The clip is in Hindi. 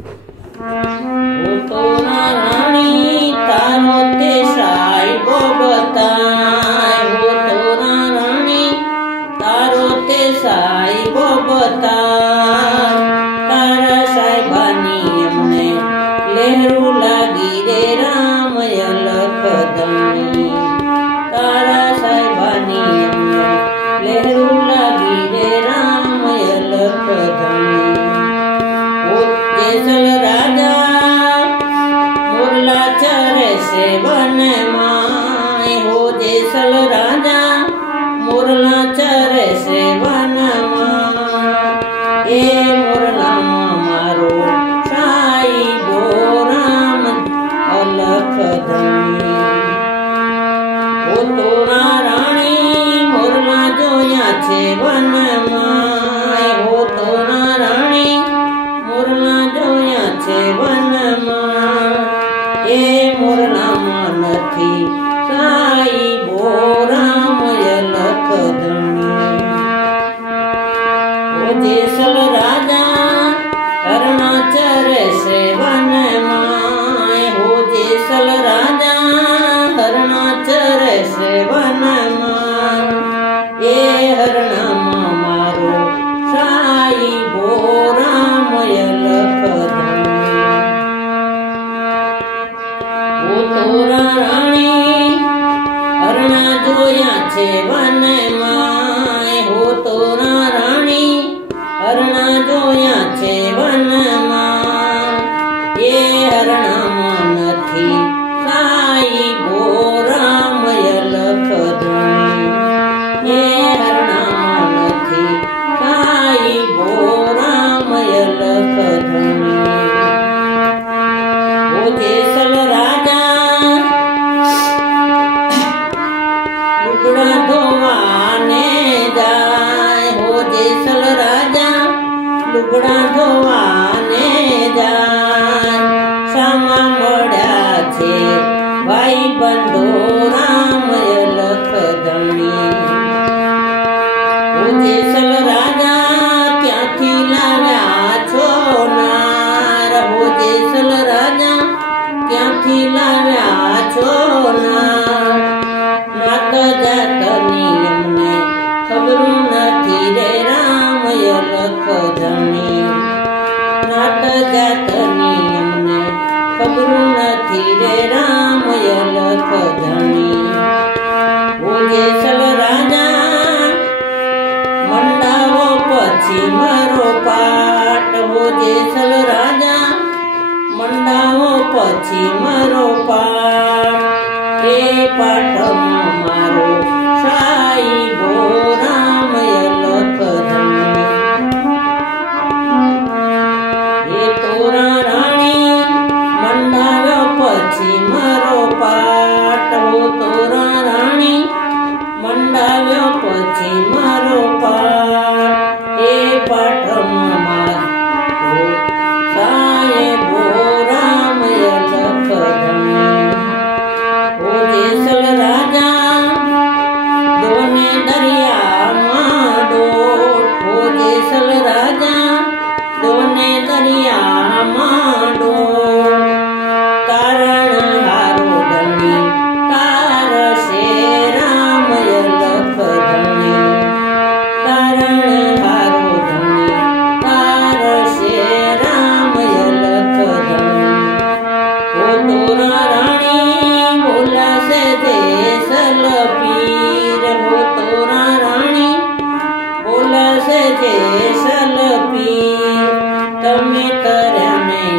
वो तोरा रानी तारो ते साहिबो बताय, वो तोरा रानी तारो ते साहिबो बताय। तारा साहिबानी अमने लहरू लागी रे राम अलख धनी, तारा साहिबानी अमने लहरू लागी रे राम अलख धनी। ओ जेसल राजा मुरला चरे से वन माय, हो जेसल राजा मुरला चरे से वन माय। ए मुरला मारो साहिबो राम अलख धनी। ओ तोरा रानी मुरला जोया छे वन माय, हो तोरा रानी मुरला जोया छे वन माय। ए मुरला नथी साहिबो राम अलख धनी। ओ जेसल राजा हरणा चरे से वन माय, हो जेसल राजा हरणा चरे से वन माय। ए हरणा मारो साहिबो राम अलख धनी। ओ तोरा रानी हरणा जोया छे वन माय, हो तोरा रानी हरणा जोया छे वन माय। ए हरणा नथी साहिबो राम अलख धनी। ए हरणा नथी साहिबो राम अलख धनी। ओ जेसल राजा लुगड़ा धोवाने जाय, हो जेसल राजा लुगड़ा धोवाने जाय। सामा मळ्या छे भाई बंधो राम अलख धनी। ओ जेसल राजा क्यांथी लाव्या छो नार, हो जेसल राजा क्यांथी लाव्या छो नार। नात जातनी अमने खबरू नथी रे राम अलख धनी, नात जातनी अमने खबरू नथी रे राम अलख धनी। ओ जेसल राजा मंडावो पछी मारो पाट, हो जेसल राजा मंडावो पछी मारो पाट। ए पाट मारो साहिबो राम अलख धनी। ए तोरा रानी मंडाव्यो पछी मारो पाट, हो तोरा रानी मंडाव्यो पछी मारो पाट। ए पाट मारो साहिबो राम अलख धनी। ओ जेसल राजा दोने दरिया माडो, हो जेसल राजा दोने दरिया माडो। तारण हारो धनी तार से राम अलख धनी, तारण हारो धनी तार से राम अलख धनी। ओ तोरा रानी बोला से जेसल पीर, हो तोरा रानी बोला से जेसल पीर। तमे कर्या नहीं